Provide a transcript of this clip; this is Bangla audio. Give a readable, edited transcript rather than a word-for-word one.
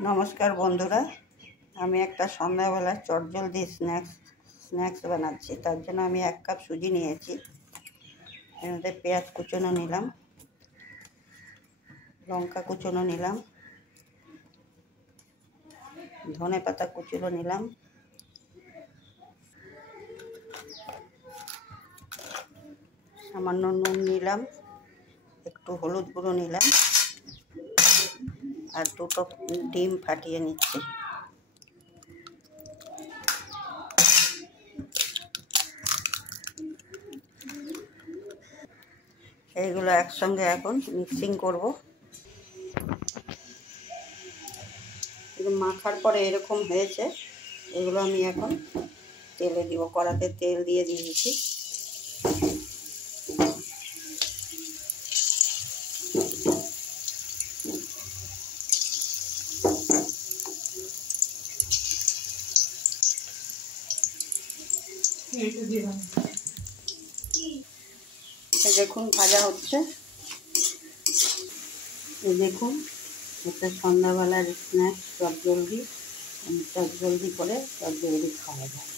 নমস্কার বন্ধুরা, আমি একটা সন্ধ্যাবেলা চটজলদি স্ন্যাক্স বানাচ্ছি। তার জন্য আমি 1 কাপ সুজি নিয়েছি। এর মধ্যে পেঁয়াজ কুচনো নিলাম, লঙ্কা কুচনো নিলাম, ধনেপাতা কুচনো নিলাম, সামান্য নুন নিলাম, একটু হলুদ গুঁড়ো নিলাম আর 2টো ডিম ফাটিয়ে নিচ্ছি। এইগুলো একসঙ্গে এখন মিক্সিং করব। মাখার পরে এরকম হয়েছে, এগুলো আমি এখন তেলে দিব। কড়াতে তেল দিয়ে দিয়েছি। দেখুন ভাজা হচ্ছে। দেখুন, এটা সন্ধ্যাবেলার স্ন্যাক্স, চটজলদি করে চটজলদি খাওয়া যায়।